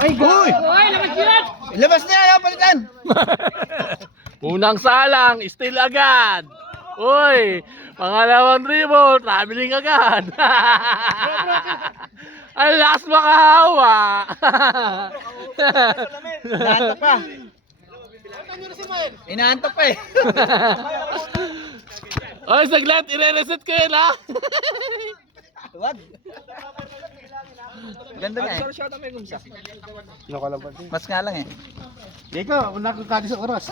Ay, Uy! Uy, labas yun! Labas na yan, palitan! Unang salang, still agad. Uy, pangalawang dribble, traveling agad. Ang lakas makahawa. Inaantok pa. Inaantok pa eh. Oy, saglit, i-reset ko yun ha. Huwag. Ganda nga eh. Mas nga lang eh. Ikaw, nakakati sa oras.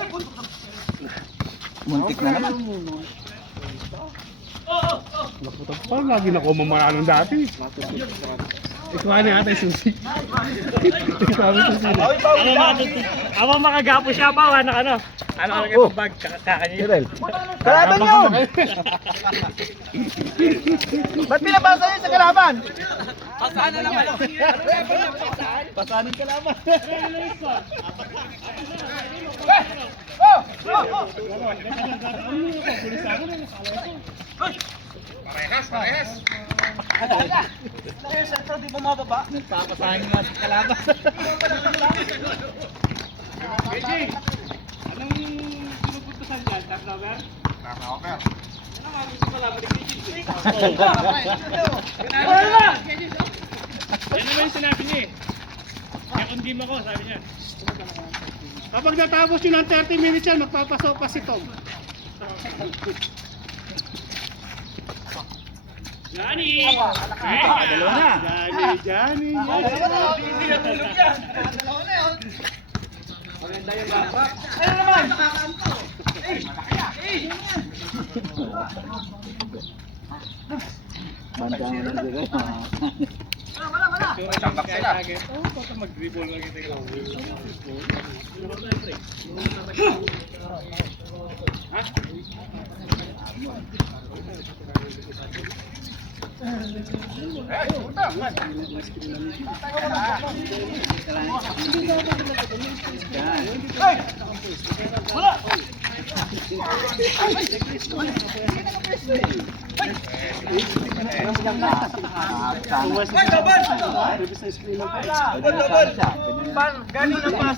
Muntik na naman. Parang lagi na ko mamaraan ng dati. Ikaw ano yata yung susi. Sabi ko sila. Ako makagapo siya pa, ano? Ano yung bag kakanya? Kalaban nyo! Ba't pinabasa nyo sa kalaban? Pasaan na naman. Pasanin kalaban. Parehas. Ano yung sentro di bumababa? Nagpapasahin nga sa kalaban. Anong pinupuntasan dyan? Turnover? Turnover. Ano nga gusto pala? Balik-balik. Yan naman yung sinabi niya eh. Kaya kundim ako, sabi niya. Kapag natapos yun ng 30 minutes yan, magpapasok pa si Tom. Johnny! Dalawa na. Johnny. Hindi na tulog yan. Dalawa na yun. Maganda yung lapak. Ayun naman. Mag-dribble lang kita.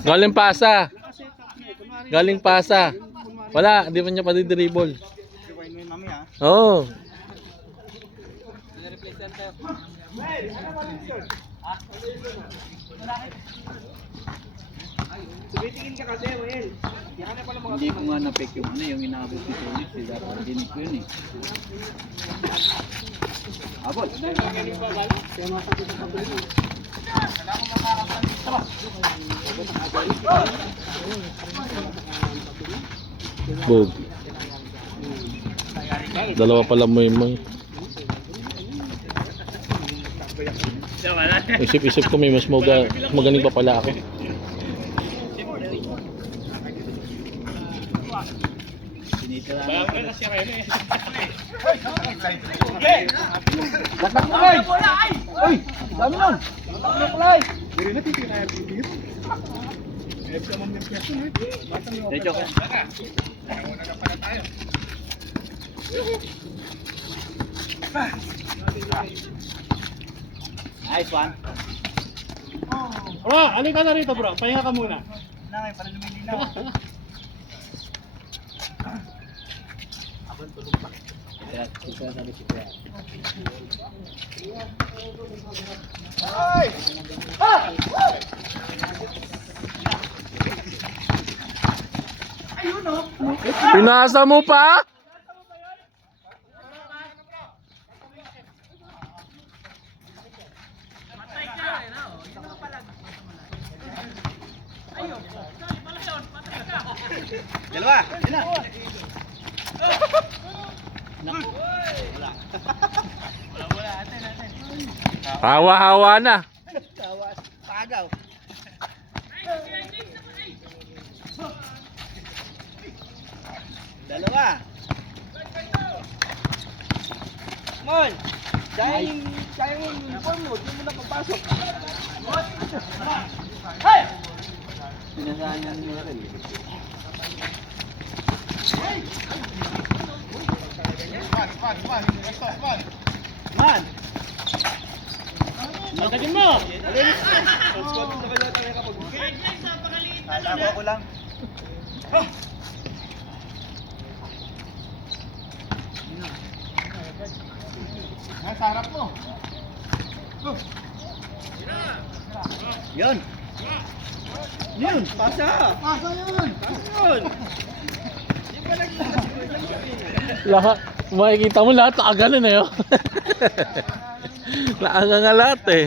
Galing pasa. Galing pasa. Wala, hindi pa niya pa di-dribble. Oo. Sumitingin ka kasi, Will. Hindi ko nga na-pick yung ano, yung inaabot ni Tony. Dapat dinig ko yun eh. Abot. Bog. Dalawa pala mo yung isip-isip ko may mas magaling pa pala ako. Bakit na si Rene? Latak mo ay! Uy! Dami nun! Latak mo kulay! Diri na titi na yung titi. Diretso ka. Nice one. Bro, alin ka na rito bro. Pahinga ka muna. Nangay, para lumilinaw. Ay! Ayun oh. Pinasa mo pa? Dalawa. Yun na. Hawa-hawa na. Tawas. Pagaw. Dalawa. Mon. Dahil yung uniform mo, di mo na papasok. Hey! Pinasayang nila rin. Man! Matagin mo! Let's go. Sampo lang. Sarap mo. Yan. Yun, pasa. Pasa yun. Yun. Lahat, makikita mo lahat nakaganon eh. Oh. Laanga nga lahat eh.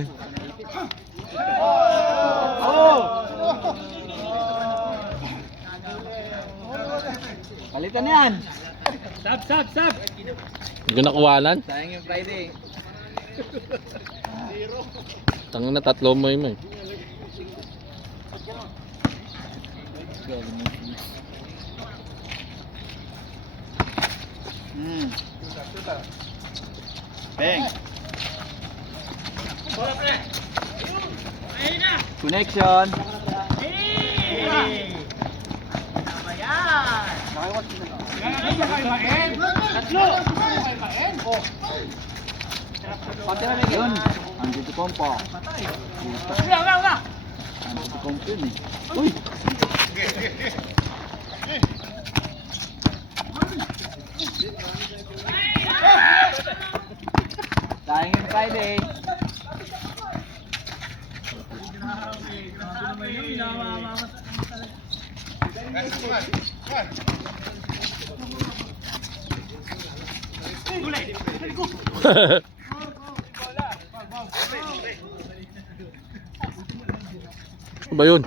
Oh. Palitan yan. Sab! Hindi ko nakuwanan. Sayang yung Friday. Tangan na tatlo mo yun eh. Bang. Connection. Yun. Andito kompo. Andito kompo yun eh. Uy. Sayang yung Friday. Ano ba yun?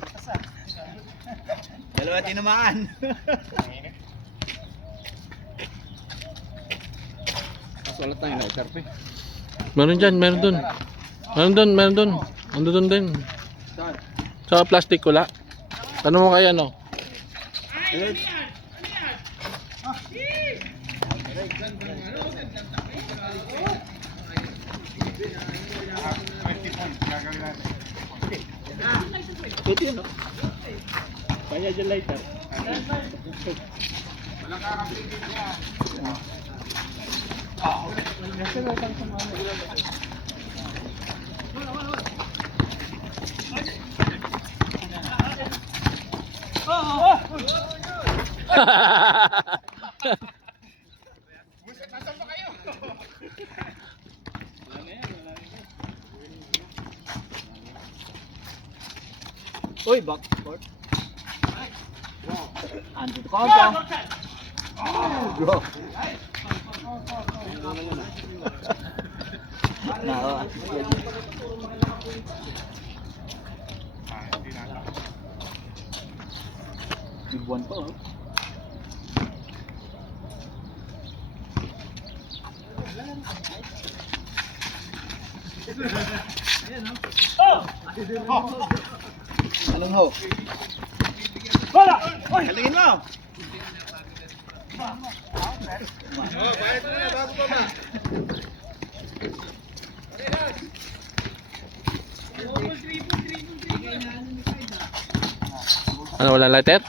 Dalawa tinamaan. Wala tayong lighter pa. Meron dyan, meron dun. Meron dun. Ando dun din. Sa plastic ko la. Tanong mo kay ano? Kaya dyan lighter. Uy, backcourt. Andito kompo. Bro. Nao, assist yan. Big one to, oh. Anong ho? Wala! Kalingin mo! Ano, wala lighter?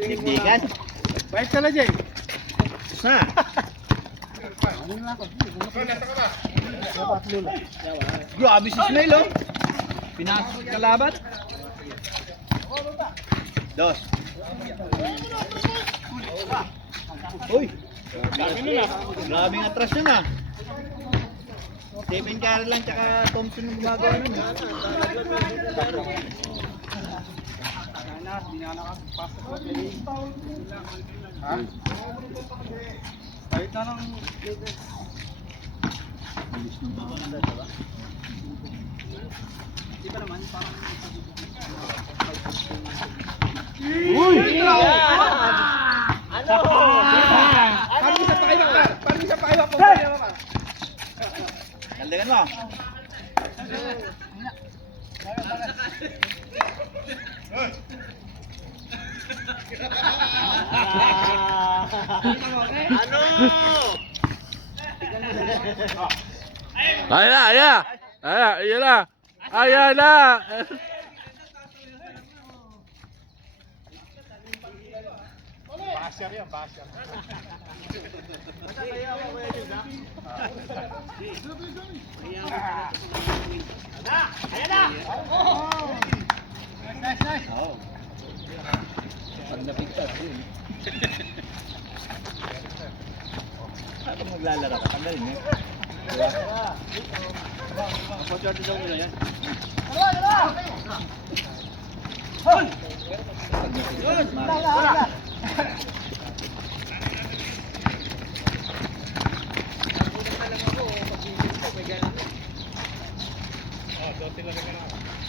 Tigdigan. Bait ka na, Jay. Na. Grabe si Snail, oh. Pinasok sa laban. Dos. Uy. Grabing atras yun, ah. Stephen Curry lang tsaka Thompson yung gumagawa nun. Ha? Bait na ng... Uy! Ano? Parang isa pa kayo, parang isa pa kayo. Kaldagan mo. Ano? Ayan na, ayan na. Ayan na. Ayan na. Basher yan, basher. Oo. Pag napigtas yun. Kapag maglalaro ka, tanggalin mo. Diba? Opportunity daw nila yan.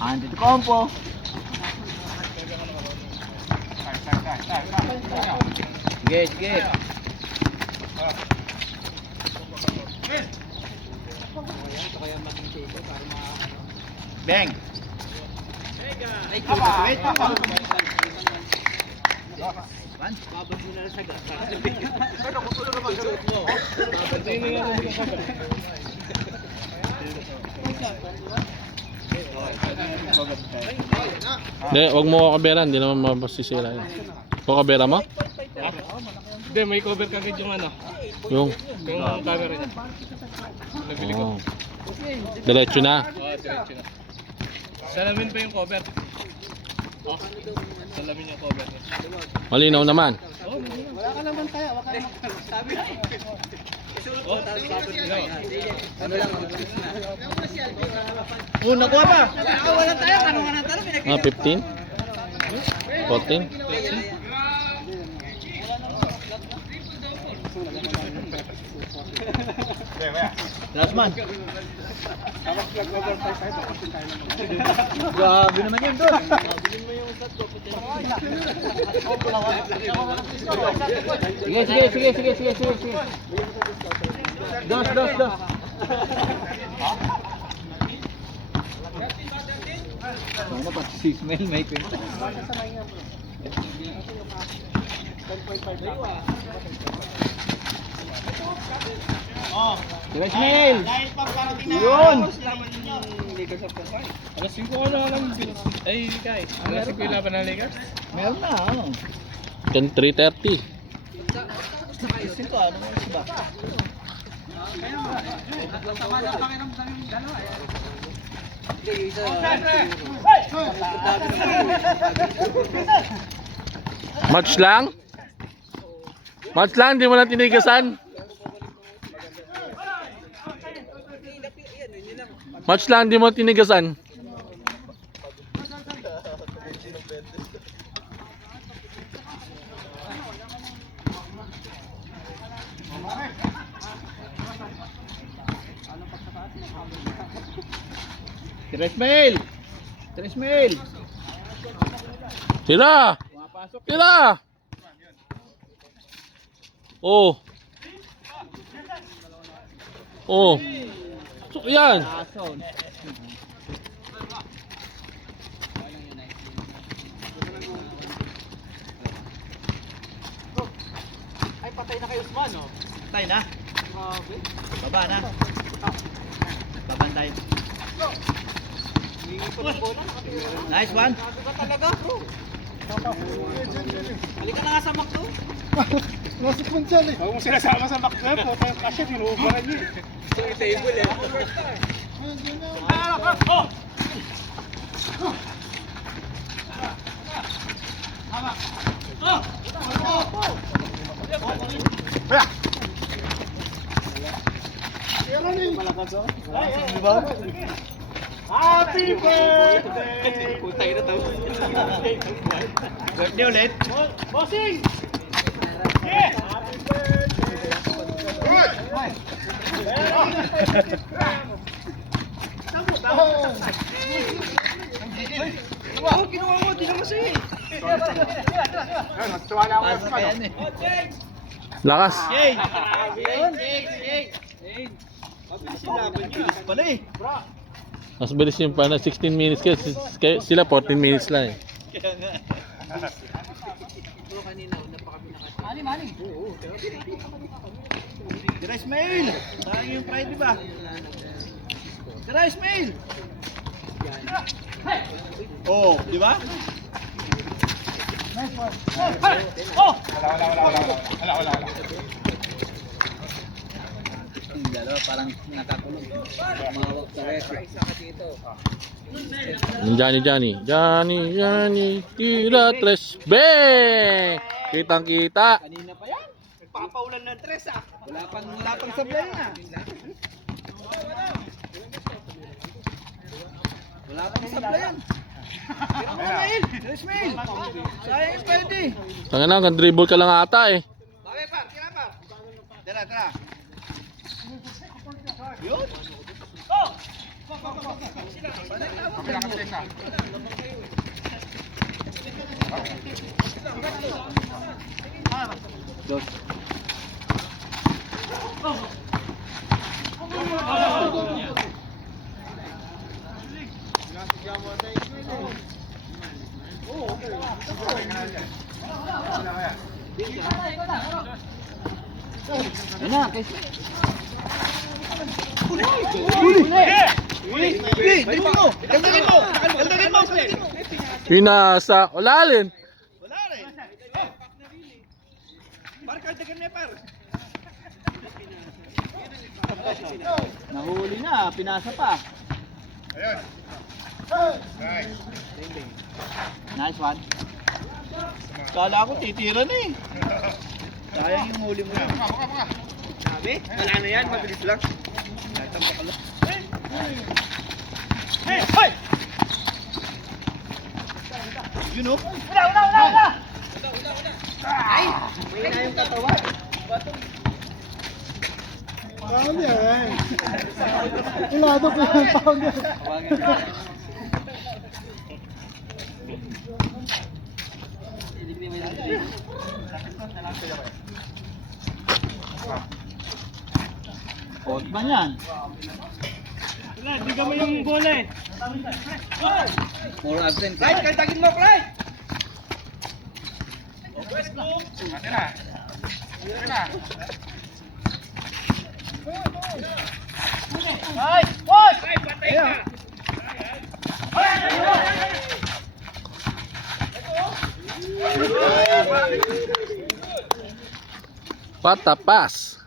Andito kompo. Sige, sige. Bang! Wait, One. Babad mo na lang sa gas. Hindi, wag mo kakabera. Hindi naman mabasisira yun. Kakabera mo? Hindi, may cover kagad yung ano. Yung. Yung camera niya. Nabili ko. Oh. Diretso na. Oo, diretso na. Salamin pa yung cover. Oh, salamin yung cover niya. Malinaw naman. Oh, wala ka naman tayo. Wala ka naman. Sabi na. Oh, cover nila. Oh, nakuha pa! Wala tayo, tanong ka ng tanong. 15? 14? Last man. Grabe naman yun doon. Sige. Dos. Ano pa si Ismail may ko. Sige Ismail. Yun. Alas 5 ko na lang. Ay, Kai. Alas 5 yung laban ng Lakers. Meron na, ano? Yan 3:30. Sino ano mo ba? Match lang? Match lang, di mo na tinigasan? Match lang, di mo tinigasan? Ismail. Ismail. Tira! Tira! Oh. Oh. So, yan. Ay, patay na kayo, Usman, no? Tay na. Grabe. Baba na. Babantay. Hindi ko ng bola, nakatira. Nice one. Grabe ka talaga, bro. Halika na nga sa McDo. Nasa punsyal eh. Huwag mo sinasama sa McDo. Puta yung kasya, tinuubahan niyo eh. Sa table, eh. Happy birthday! Putay na tao. Birthday ulit. Bossing! Yeah! Happy birthday! Oh, ginawa mo, di naman siya eh. Natuwa na ako Para sa kaya ano. eh. Lakas. Yay! Yay! Bilis pala eh. Mas bilis yung pa na 16 minutes kaya sila 14 minutes lang eh. Kaya nga. Mani. Tira Ismail. Sayang yung Friday ba? Tara, Ismail! Oh, di ba? Yung dalawa parang nakakulong. Mawag sa record. Yung Johnny, tira tres, bang! Kitang kita. Kanina pa yan. Nagpapaulan ng tres ah. Wala pang sablay na. Wala pang sablay yan. Ismail! Ismail! Sayang yung pwede. Tanga na, hanggang dribble ka lang ata eh. Bawi par, tira par. Tara. Yun. Dos. Ano? Dagdagin mo! Pinasa, wala rin. Wala rin. Par, dagdagan na par. Nahuli na, pinasa pa. Ayun. Nice one. Kala ko titira na eh. Sayang yung huli mo. Sabi? Wala na yan, mabilis lang. You know? Ay! May na yung katawan. Pot ba yan? Wala, bigyan mo yung bola eh. More absent. Clyde, kantagin mo, Clyde! Patay ka! Patapas.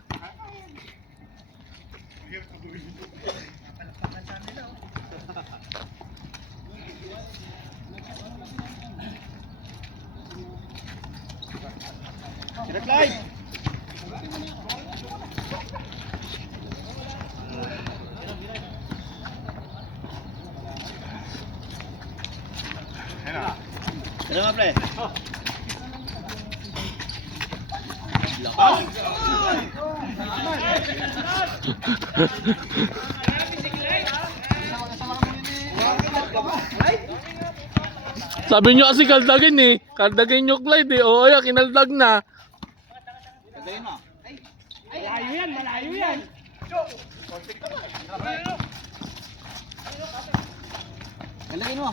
Tira, Clyde! Tira mo, pre. Lakas! Sabi nyo kasi kaldagin eh. Kaldagin nyo Clyde eh. Oo, ya, kinaldag na. Kagayin mo. Malayo yan! Kagayin mo.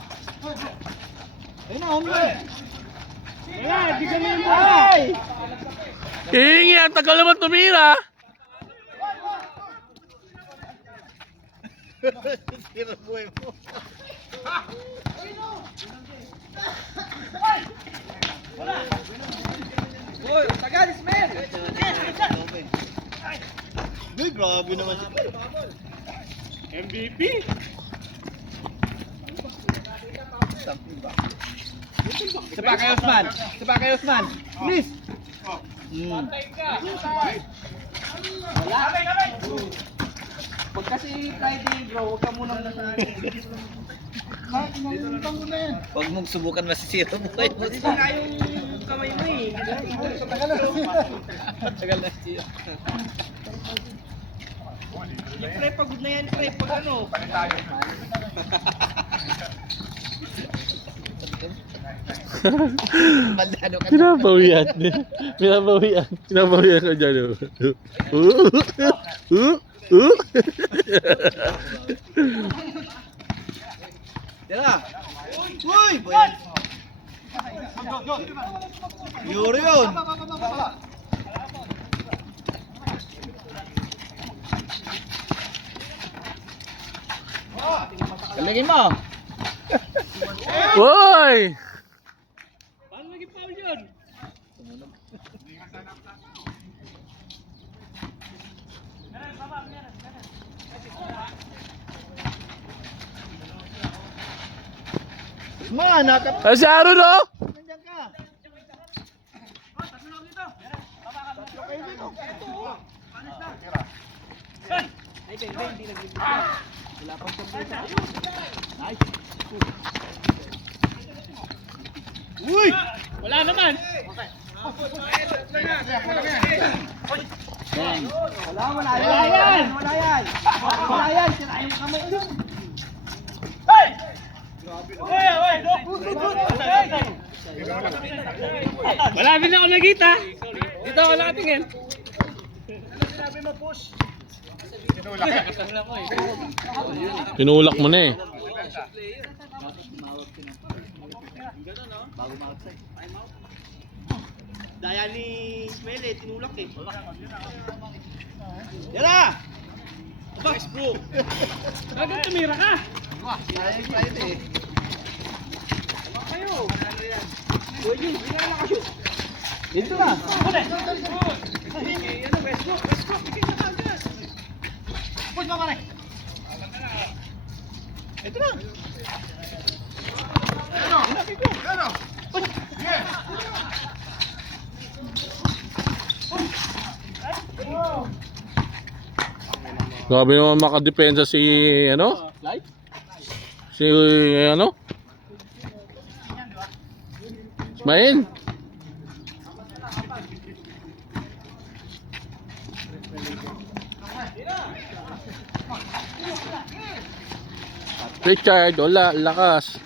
Ayun na, home run. Wala, bigyan mo yung bola! Hihingi, ang tagal naman tumira. Tira buhay mo. Uy, tagal, Ismail! Uy, grabe naman si Clyde. MVP! Sepak kay Osman. Sepak kay Osman. Please. Pag kasi Friday, bro, huwag ka muna Huwag mong subukan masisira buhay mo. Hindi na yung kamay mo eh. Tagal na siya. Pre, pagod na yan, pre. Pag ano. Bandano ka na. Pinabawian. Pinabawian ka dyan. Tira. Uy! Boy! Yuri yun! Galigin mo. Uy! Paano naging foul yun? Mga nakap. Ah, si Aaron, oh! Nandiyan ka. Ay, Beng, hindi nagbibigay. Wala pang pagbuta. Uy! Wala naman. Bang. Wala yan. Wala yan. Wala yan. Sirain mo kamay. Wala din ako nakita. Dito ako nakatingin. Tinulak mo na eh. Daya ni Ismail eh, tinulak eh. Yara! Box bro. Bakit tumira ka? Sayang Friday. Dito na. Ito na. Grabe naman makadepensa si, ano? Si, ano? Ismail. Richard, wala, lakas.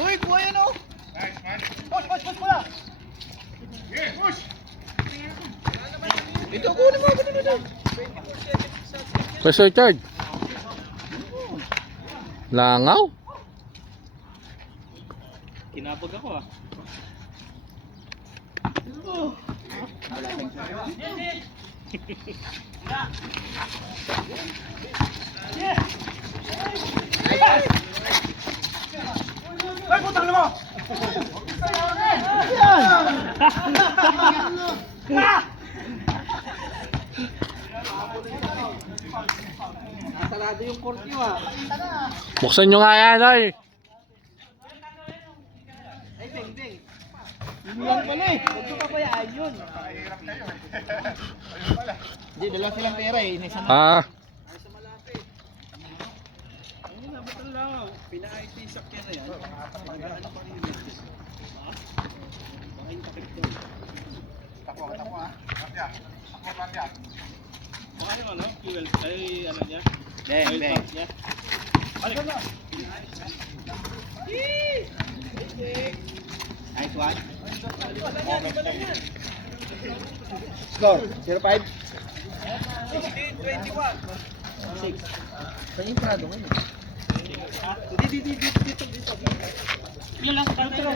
Uy, kuha yan oh. Ito, kunin mo. Kunin mo. Pwes Richard. Langaw. Kinapag ako ah. Nasarado yung court nyo ah. Buksan nyo nga yan, oy. Ay, Beng, Beng. Yun lang pala eh. Huwag ko pabayaan yun. Hindi, dala silang pera eh. Inisa na. Ah, Pinaayos na yung sakyan na yan. Baka yung ano, fuel, ay ano niya, Bang, oil bang. pump niya. Nice one. Score, 0-5. 6. Saan yung parado ngayon? Yun lang, tara.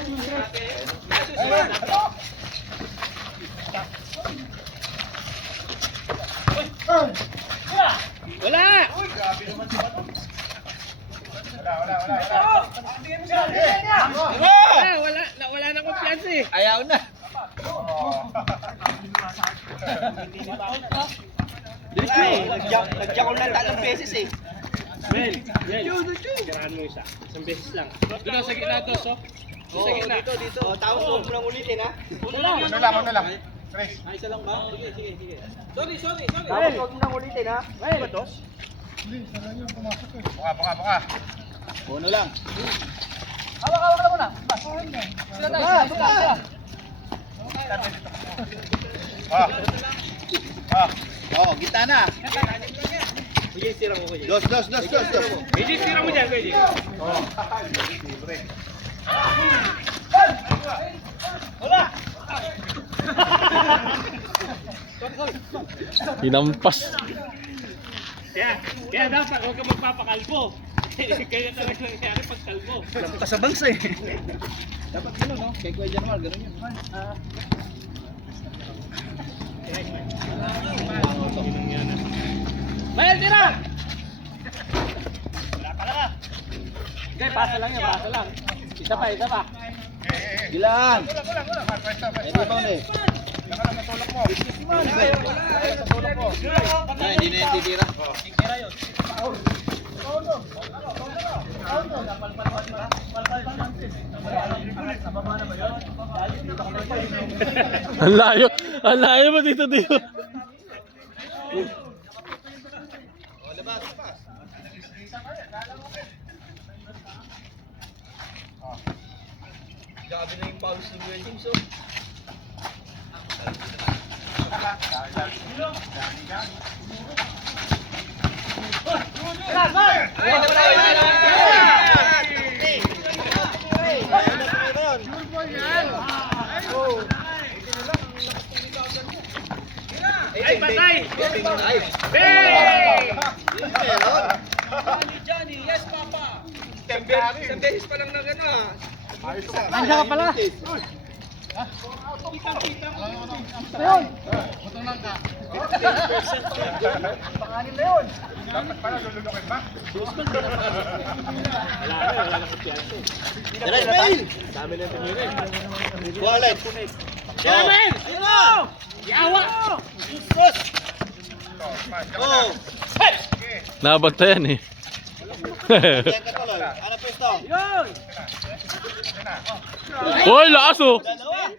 Wala! Wala na kumpiyansa eh. Ayaw na. Nag-jack ko lang tatlong beses eh. Mel, siraan mo isa. Isang beses lang. Doon sa gitna to, so. Sa gitna. Dito. Tapos huwag mo lang ulitin ha. Ano lang. Chris. Ay, isa lang ba? Sige. Sorry. Tapos huwag mo lang ulitin ha. Ano ba to? Baka. Puno lang. Hawak na muna. Sila tayo. Sila. Oh, kita na. Sige, sirang ko. Dos. Pwede, tira mo dyan, pwede. hinampas. Kaya dapat huwag ka magpapakalbo. Kaya talaga nangyari pagkalbo. Kasabangsa eh. Dapat gano'n, no? Kay Kuya Januar, gano'n yun. Mayel, tira! Hindi, pasa lang yan, pasa lang. Isa pa, isa pa. Gilaan. Hindi ba ulit? Ay, hindi na yung titira. Ang layo mo dito dito. Grabe na yung pawis ng Kuya James, Ay, patay! Ay! Hey! Johnny, yes, Papa! Isang beses pa lang na gano'n. Nandiyan ka pala! Diretso mail! Wallet! Kailangan! Ayun na! Yawa! Sus! Oh! Nabantayan eh. Yan ka tuloy. Ano pwesto? Hoy, lakas oh. Dalawa!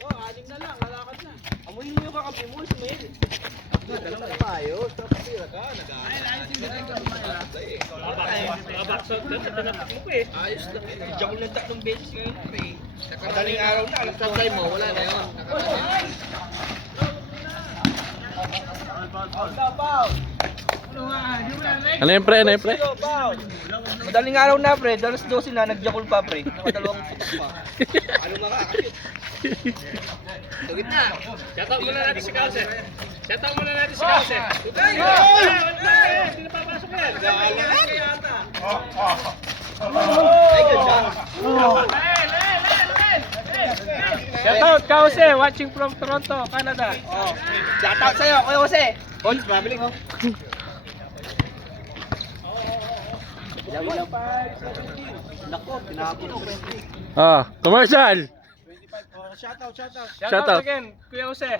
Oh, anim na lang, lalakad na. Amuyin mo yung kakampi mo, Ismael. Dalawa na tayo. Tapos tira ka. Babaksot na sa tinapit mo ko eh. Ayos lang yun. Diyan ko lang 3 beses ngayon, pre. Madaling araw na. Alas tatay mo. Wala na yun. Ano yung pre? Ano yung pre? Madaling araw na, pre. Dalas 12 na, nagjakul pa, pre. Nakadalawang putok pa. Ano makakakit? Sa gitna. Shoutout muna natin si Kauser. Shoutout muna natin si Kauser. Ay! Hindi na papasok yan. Ay, ganda. Shoutout Kauser, watching from Toronto, Canada. Oh. Shoutout sa'yo, Kuya Jose. Boy, traveling, oh. Nako, pinahapon ko. Ah, commercial. Shoutout. Shoutout. again, Kuya Jose.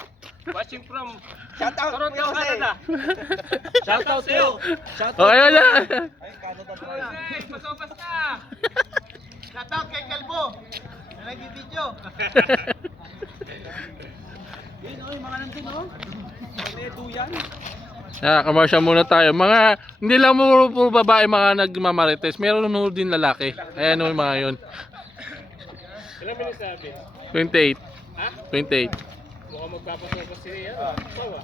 Watching from Shoutout, Toronto, Kuya Jose. Canada. Shoutout sa'yo. Shoutout. Okay na. Jose, pasopas na. Shoutout kay Kalbo. Na nag-video. Yun, oy, mga nandun, oh. May duyan. Commercial muna tayo. Mga, hindi lang mo puro babae mga nagmamarites. Meron nun din lalaki. Ayan yung mga yun. Ilang minutes sabi? 28. Ha? 28. Mukhang magpapasopas si Rian. Bawa.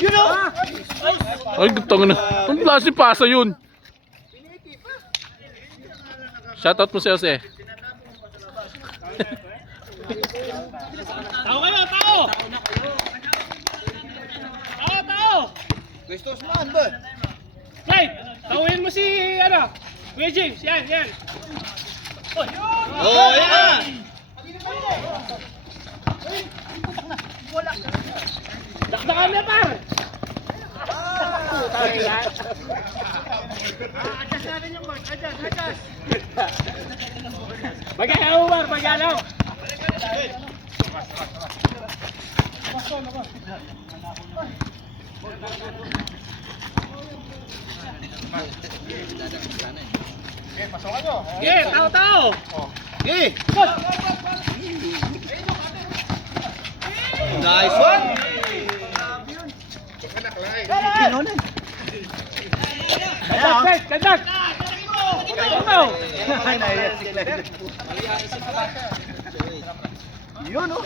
Yun, oh. Ay, gutang na. Ang klase pasa yun. Shoutout mo si Jose. Tao kayo, tao! Tao! Gusto man ba? Right! Tawin mo si, ano, Kuya James. Yan. Oh, yun! Oh, yan! Dakdakan na, par! Adjust natin yung board. Adjust. Mag-ayaw, par. Mag-ayaw. Okay, tao! Okay! Nice one! Kandak! Yun, oh!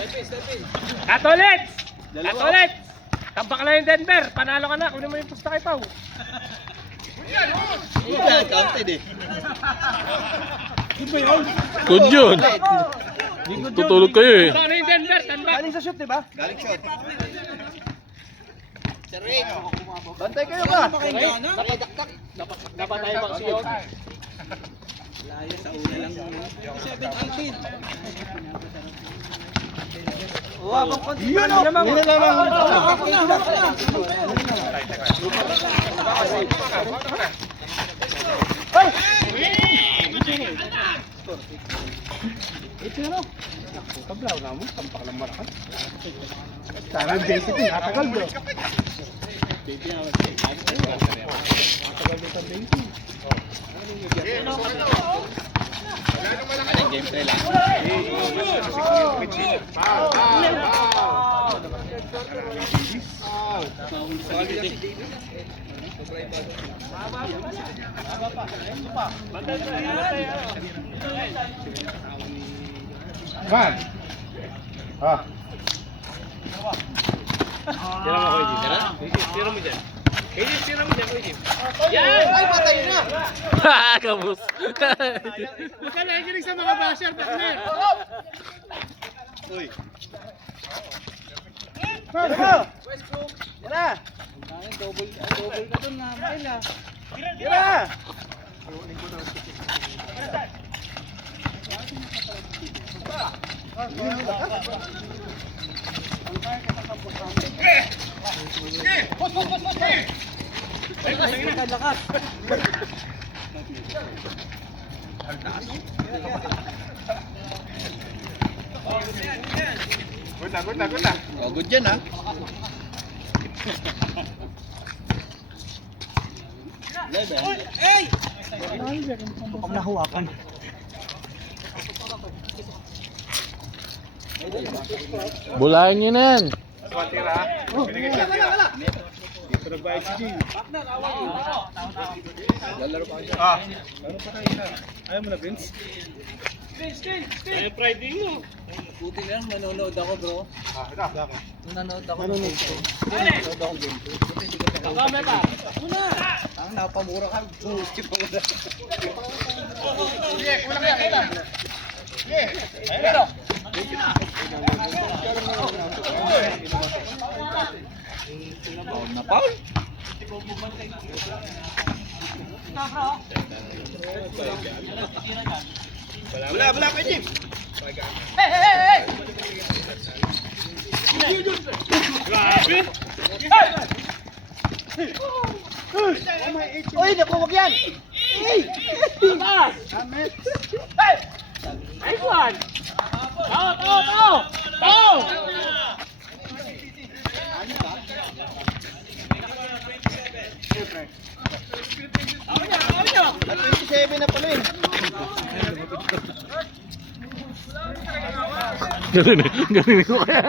Katolets! Tambak na yung Denver. Panalo ka na. Kunin mo yung pusta kay Pau. Yan, counted eh. Good yun. Tutulog kayo eh. Tambak na yung Denver. Tambak. Galing sa shoot, di ba? Galing shot. Bantay kayo ba? Dapat tayo magsiyog. Layo sa una lang. 7-18. Habang konti pa naman. Ito na. Kablaw na mo, tampak lang marakan. Sana ang basic yun, natagal do. Game lang. Man! Ah. Tira mo ko, Jim. Tira mo dyan. Tira mo dyan, Jim. Yan! Ay, patay na! Kabus. Huwag ka nakikinig sa mga basher, partner. Uy. Yan na! Double na dun na, Maila. Tira! Good na. Oh, good yan, ha? Huwag na hawakan. Bulayan nyo na yan. Dito nagbayad si Jim. Ayaw mo na, Vince? Ay, Friday mo. Buti lang, nanonood ako bro. Ito. Nanonood ako ng game. Nanonood ako ng game. Buti hindi ko Baka may pa. Una! Ang napamura ka, skip mo na. Sige, kulang kaya kita. Sige. Pero! Na Paul? Wala pa, Jim. Grabe. Uy, naku, wag yan! Nice one. Tao! At 27 na pala eh. Ganun ko kaya.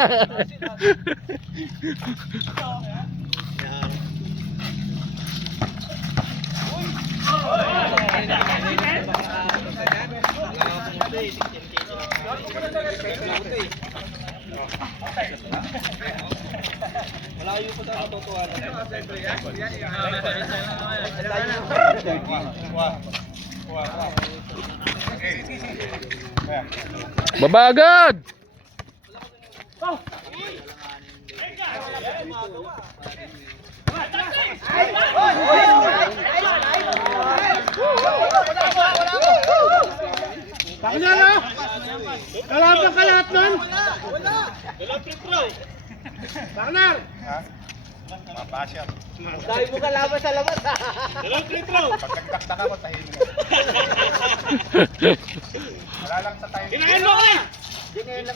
Malayo po sa natutuwa. Baba agad! Pakina na! Kalaban ka lahat nun! Partner! Dahil mo kalaban sa labas ha. Dalawang free throw. Pagkagdakdaka ko, tahimik. Wala lang sa time. Kinain mo ka!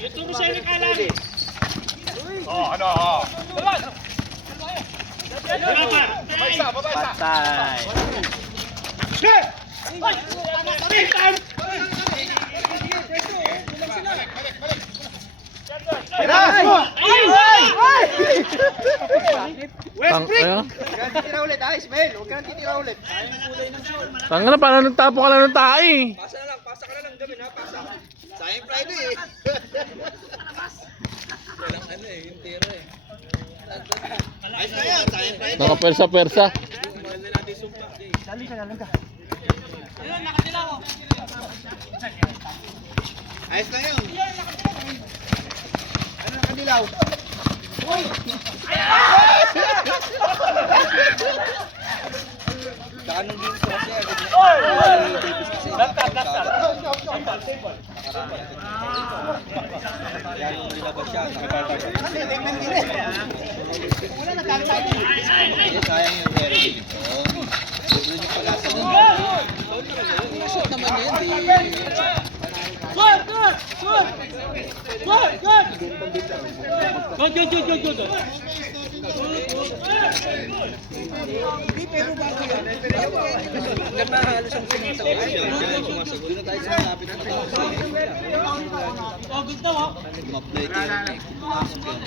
Ito mo sa'yo nakalang. Ano? Wala pa. Babaysa! Patay. Time! Tang, ayun. Huwag ka titira ulit, ha, Ismael. Huwag ka titira ulit. Tanga na, paano nagtapo ka lang ng tae? Pasa ka na lang gabi, ha? Pasa. Sayang Friday, eh. Walang ano eh, yung tira eh. Ayos na yan, sayang Friday. Nakapersa-persa. Ayos na yun. Ano nakadilaw? Saka nung game ko kasi agad na. Sayang yung area dito. Doon yung pag-asa doon. Shoot naman yan, di. Good. Hanggang mahalos ang sinita ko siya. Diyan sumasagot. Doon na tayo sa malapit na Ma-play ko yun. Pumasok yun.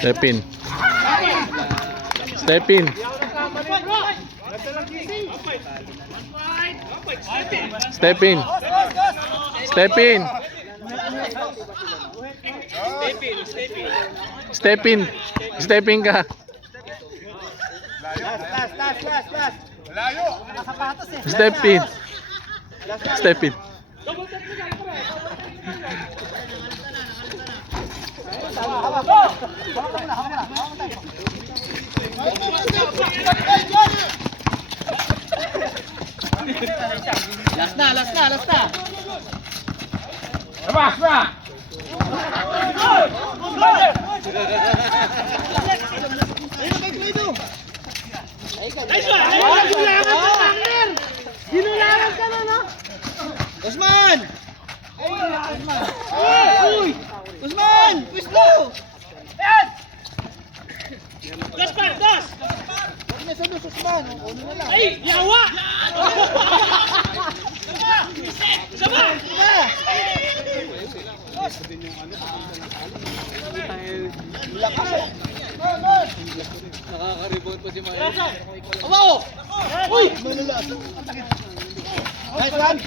Step in. Step in. Step in. Step in. Step in. Step in ka. Step in. Step in. Last na. Ginulangan ka na, no? Usman! Usman! Pwisto! Dos! Huwag na sa dos, Usman. Uno na lang. Ay! Yawa! Sama! Nakaka-rebound pa si Maya. Abo! Uy! Malala. Nice one!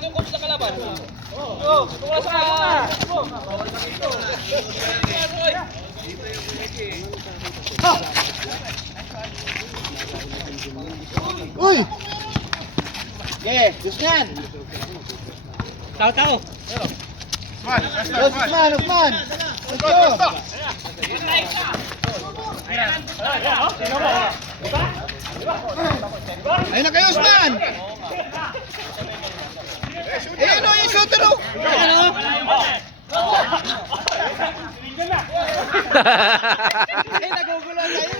Doon ko sa kalaban. Oo, wala sa Uy! Yeah, gusto yan! Tao! Usman! Let's go! Ayun na kayo, Usman! Ayun o, yung shooter o! Ayun o! Ay, nagugulo tayo!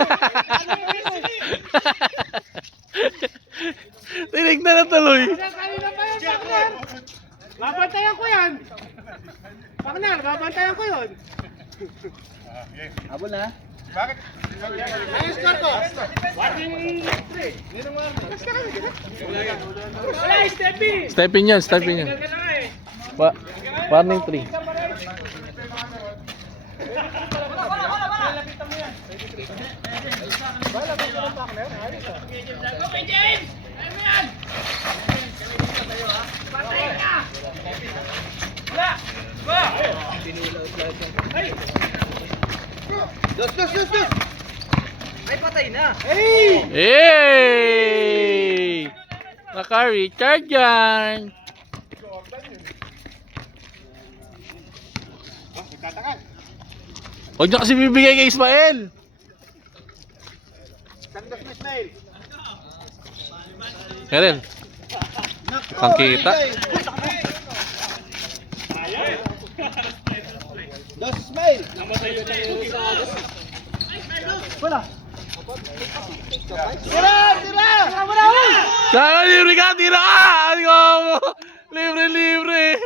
Tinignan na tuloy. Kanina pa yan, partner! Babantayan ko yan! Partner, babantayan ko yun! Habol na. Ayos ka to! Watching 3! Wala, step in! Step in yan, step in yan. Ganda na eh! Warning 3. Okay, James! Ano yan? Patay ka! Wala! Ba! Ay! Dos! Ay, patay na. Hey! Naka-recharge yan. Huwag na kasi bibigay kay Ismael. Sandos na, Ismail. Karen. Ang kita. Dos, Ismail. Wala. Tira! Saka libre ka, tira ka! Ano ka mo? Libre.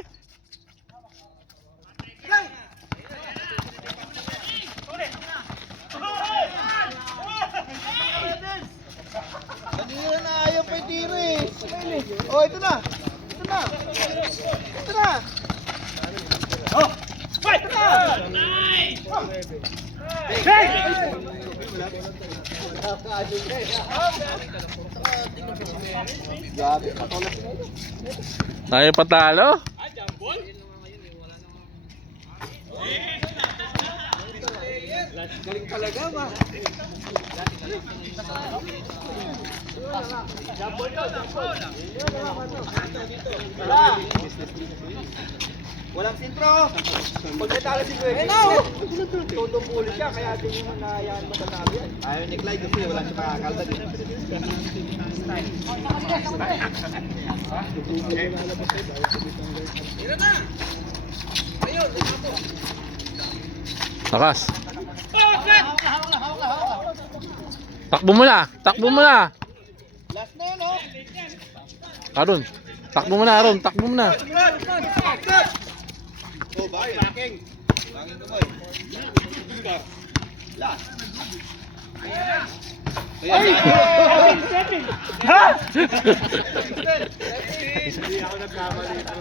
Kanina na ayaw pa yung tira eh. Oh, ito na. Oh! Fight! Nice! Hey! Grabe, patulas na ito. Tayo patalo? Galing talaga ba? Walang sintro. Pag natalo si Kuya, tutong ulo siya, kaya din yung nahayaan matatabi yan. Ayaw ni Clyde kasi wala siya makakaldag. Takas. Takbo mo na. Takbo mo na. Last na yun, oh. Aron. Takbo mo na, Aron. Takbo mo na. Oh, bakit? Backing ko, boy. Last. Seven! Ha?